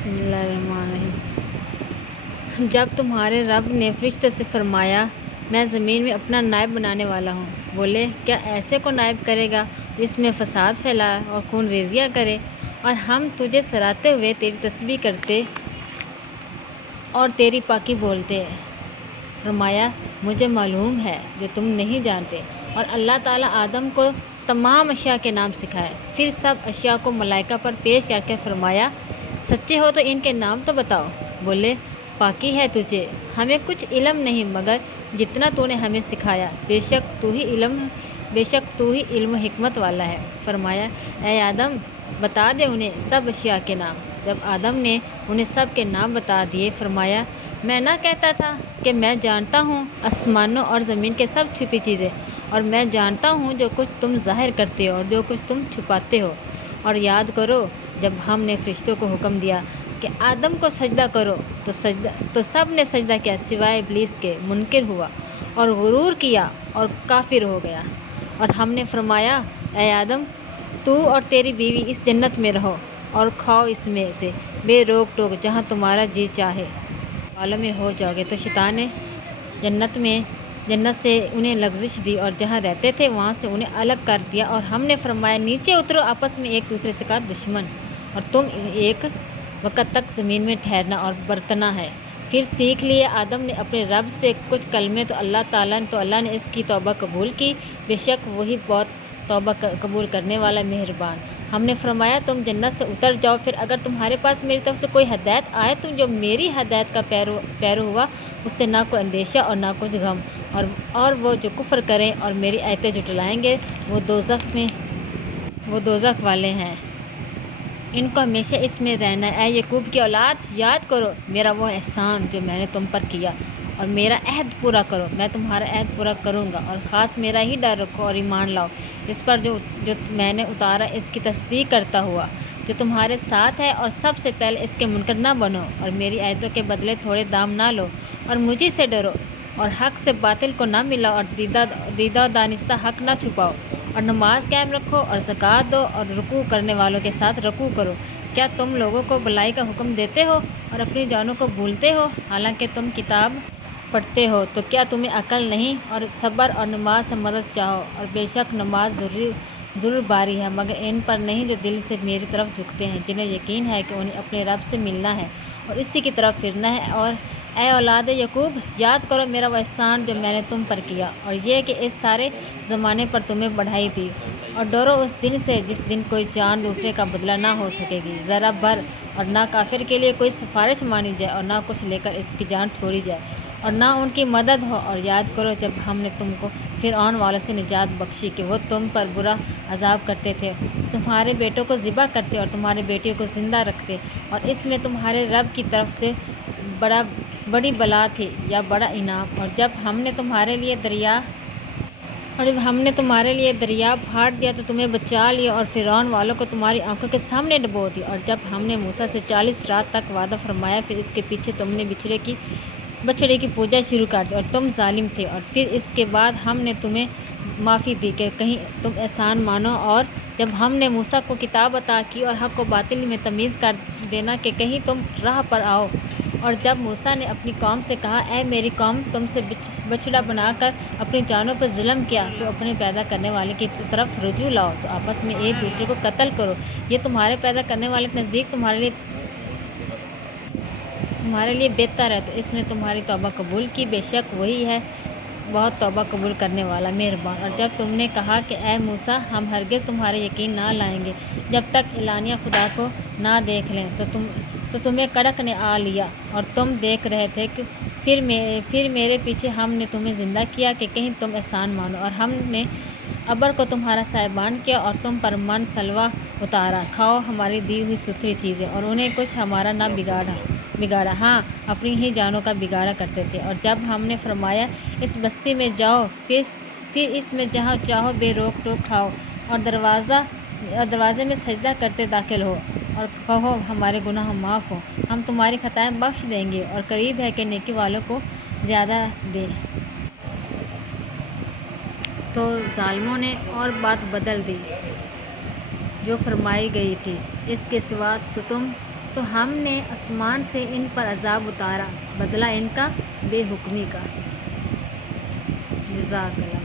بسم اللہ الرحمن الرحیم۔ جب تمہارے رب نے فرشتوں سے فرمایا میں زمین میں اپنا نائب بنانے والا ہوں، بولے کیا ایسے کو نائب کرے گا جو اس میں فساد پھیلائے اور خون ریزیاں کرے، اور ہم تجھے سراہتے ہوئے تیری تسبیح کرتے اور تیری پاکی بولتے۔ فرمایا مجھے معلوم ہے جو تم نہیں جانتے، اور اللہ تعالیٰ آدم کو تمام اشیاء کے نام سکھائے، پھر سب اشیاء کو ملائکہ پر پیش کر کے فرمایا سچے ہو تو ان کے نام تو بتاؤ۔ بولے پاکی ہے تجھے، ہمیں کچھ علم نہیں مگر جتنا تو نے ہمیں سکھایا، بے شک تو ہی علم و حکمت والا ہے۔ فرمایا اے آدم بتا دے انہیں سب اشیاء کے نام۔ جب آدم نے انہیں سب کے نام بتا دیے، فرمایا میں نہ کہتا تھا کہ میں جانتا ہوں آسمانوں اور زمین کے سب چھپی چیزیں، اور میں جانتا ہوں جو کچھ تم ظاہر کرتے ہو اور جو کچھ تم چھپاتے ہو۔ اور یاد کرو جب ہم نے فرشتوں کو حکم دیا کہ آدم کو سجدہ کرو تو سب نے سجدہ کیا سوائے ابلیس کے، منکر ہوا اور غرور کیا اور کافر ہو گیا۔ اور ہم نے فرمایا اے آدم تو اور تیری بیوی اس جنت میں رہو اور کھاؤ اس میں سے بے روک ٹوک جہاں تمہارا جی چاہے، والوں میں ہو جاؤ گے۔ تو شیطان نے جنت سے انہیں لغزش دی اور جہاں رہتے تھے وہاں سے انہیں الگ کر دیا، اور ہم نے فرمایا نیچے اترو، آپس میں ایک دوسرے سے کہا دشمن اور تم ایک وقت تک زمین میں ٹھہرنا اور برتنا ہے۔ پھر سیکھ لیے آدم نے اپنے رب سے کچھ کلمے تو اللہ نے اس کی توبہ قبول کی، بے شک وہی بہت توبہ قبول کرنے والا مہربان۔ ہم نے فرمایا تم جنت سے اتر جاؤ، پھر اگر تمہارے پاس میری طرف سے کوئی ہدایت آئے تو جو میری ہدایت کا پیرو ہوا اس سے نہ کوئی اندیشہ اور نہ کچھ غم، اور وہ جو کفر کریں اور میری آیتیں جھٹلائیں گے وہ دوزخ والے ہیں، ان کو ہمیشہ اس میں رہنا ہے۔ اے یعقوب کی اولاد یاد کرو میرا وہ احسان جو میں نے تم پر کیا، اور میرا عہد پورا کرو، میں تمہارا عہد پورا کروں گا، اور خاص میرا ہی ڈر رکھو اور ایمان لاؤ اس پر جو میں نے اتارا، اس کی تصدیق کرتا ہوا جو تمہارے ساتھ ہے، اور سب سے پہلے اس کے منکر نہ بنو، اور میری آیتوں کے بدلے تھوڑے دام نہ لو، اور مجھے سے ڈرو، اور حق سے باطل کو نہ ملاؤ، اور دیدہ دانستہ حق نہ چھپاؤ، اور نماز قائم رکھو اور زکوٰۃ دو، اور رکوع کرنے والوں کے ساتھ رکوع کرو۔ کیا تم لوگوں کو بھلائی کا حکم دیتے ہو اور اپنی جانوں کو بھولتے ہو، حالانکہ تم کتاب پڑھتے ہو؟ تو کیا تمہیں عقل نہیں؟ اور صبر اور نماز سے مدد چاہو، اور بے شک نماز ضرور باری ہے، مگر ان پر نہیں جو دل سے میری طرف جھکتے ہیں، جنہیں یقین ہے کہ انہیں اپنے رب سے ملنا ہے اور اسی کی طرف پھرنا ہے۔ اور اے اولاد یعقوب یاد کرو میرا وہ احسان جو میں نے تم پر کیا، اور یہ کہ اس سارے زمانے پر تمہیں بڑھائی دی، اور ڈرو اس دن سے جس دن کوئی جان دوسرے کا بدلہ نہ ہو سکے گی ذرہ بھر، اور نہ کافر کے لیے کوئی سفارش مانی جائے اور نہ کچھ لے کر اس کی جان چھوڑی جائے اور نہ ان کی مدد ہو۔ اور یاد کرو جب ہم نے تم کو فرعون والوں سے نجات بخشی کہ وہ تم پر برا عذاب کرتے تھے، تمہارے بیٹوں کو ذبح کرتے اور تمہاری بیٹیوں کو زندہ رکھتے، اور اس میں تمہارے رب کی طرف سے بڑی بلا تھی یا بڑا انعام۔ اور جب ہم نے تمہارے لیے دریا پھاڑ دیا تو تمہیں بچا لیا، اور فرعون والوں کو تمہاری آنکھوں کے سامنے ڈبو دیا۔ اور جب ہم نے موسیٰ سے 40 رات تک وعدہ فرمایا، پھر اس کے پیچھے تم نے بچڑے کی پوجا شروع کر دی اور تم ظالم تھے، اور پھر اس کے بعد ہم نے تمہیں معافی دی کہ کہیں تم احسان مانو۔ اور جب ہم نے موسیٰ کو کتاب عطا کی اور حق و باطل میں تمیز کر دینا کہ کہیں تم راہ پر آؤ، اور جب موسیٰ نے اپنی قوم سے کہا اے میری قوم تم سے بچڑا بنا کر اپنی جانوں پر ظلم کیا تو اپنے پیدا کرنے والے کی طرف رجوع لاؤ، تو آپس میں ایک دوسرے کو قتل کرو، یہ تمہارے پیدا کرنے والے کے نزدیک تمہارے لیے بہتر ہے، تو اس نے تمہاری توبہ قبول کی، بے شک وہی ہے بہت توبہ قبول کرنے والا مہربان۔ اور جب تم نے کہا کہ اے موسیٰ ہم ہرگز تمہارے یقین نہ لائیں گے جب تک اعلانیہ خدا کو نہ دیکھ لیں، تو تمہیں کڑک نے آ لیا اور تم دیکھ رہے تھے کہ پھر میرے پیچھے ہم نے تمہیں زندہ کیا کہ کہیں تم احسان مانو، اور ہم نے ابر کو تمہارا سائبان کیا اور تم پر من سلویٰ اتارا، کھاؤ ہماری دی ہوئی ستھری چیزیں، اور انہیں کچھ ہمارا نہ بگاڑا، ہاں اپنی ہی جانوں کا بگاڑا کرتے تھے۔ اور جب ہم نے فرمایا اس بستی میں جاؤ، پھر اس میں جہاں چاہو بے روک ٹوک کھاؤ، اور دروازے میں سجدہ کرتے داخل ہو، اور کہو ہمارے گناہ معاف ہو، ہم تمہاری خطائیں بخش دیں گے، اور قریب ہے کہ نیکی والوں کو زیادہ دیں۔ تو ظالموں نے اور بات بدل دی جو فرمائی گئی تھی، اس کے سوا تو تم تو ہم نے آسمان سے ان پر عذاب اتارا، بدلہ ان کا بے حکمی کا۔ جزاک اللہ۔